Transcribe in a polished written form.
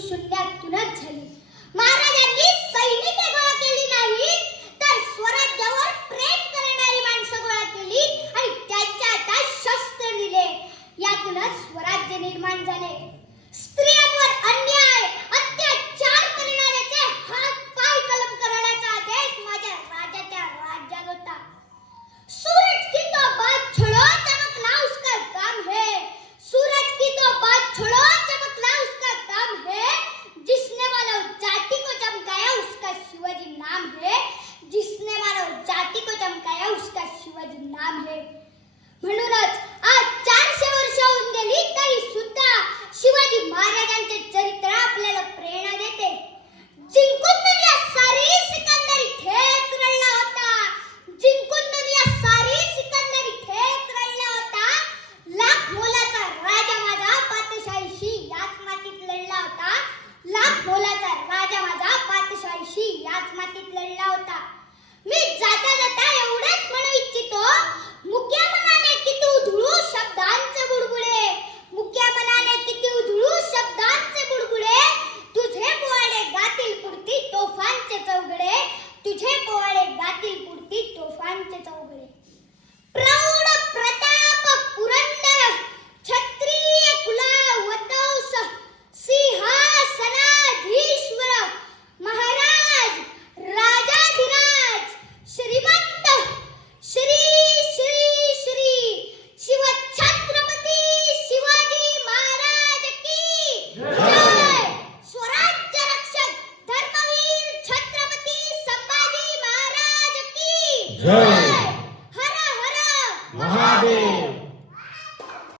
शून्यातूनच झाली. महाराजांनी सैनिके गोळा केली नाहीत, तर स्वराज्यावर प्रेम करणारी माणसं गोळा केली आणि त्यांच्या हातात शस्त्र दिले. यातूनच स्वराज्य निर्माण झाले. स्त्रियांवर अन्याय अत्याचार करणाऱ्याचे हात पाय कलम करण्याचा आदेश माझ्या राजाच्या राज्यात होता. सूरज की तो बात छोड़ो, चमकना उसका काम है. सूरज की तो बात छोड़ो, चमकना उसका काम है. जिसने मानव जाति को चमकाया उसका शिवाजी नाम है. जिसने मानव जाति को चमकाया उसका शिवाजी नाम है. म्हणूनच आज 400 वर्ष होऊन गेली तरी सुद्धा शिवाजी महाराजांचे चरित्र आपल्याला प्रेरणा देते. जिंकून दुनिया सारी सिकंदरी थेट रडला होता. जिंकून दुनिया सारी सिकंदरी थेट रडला होता. लाख मोलाचा राजा माझा पातशाहीशी याच मातीत लढला होता. लाख मोलाचा राजा माझा पातशाहीशी याच मातीत लढला होता. मी जात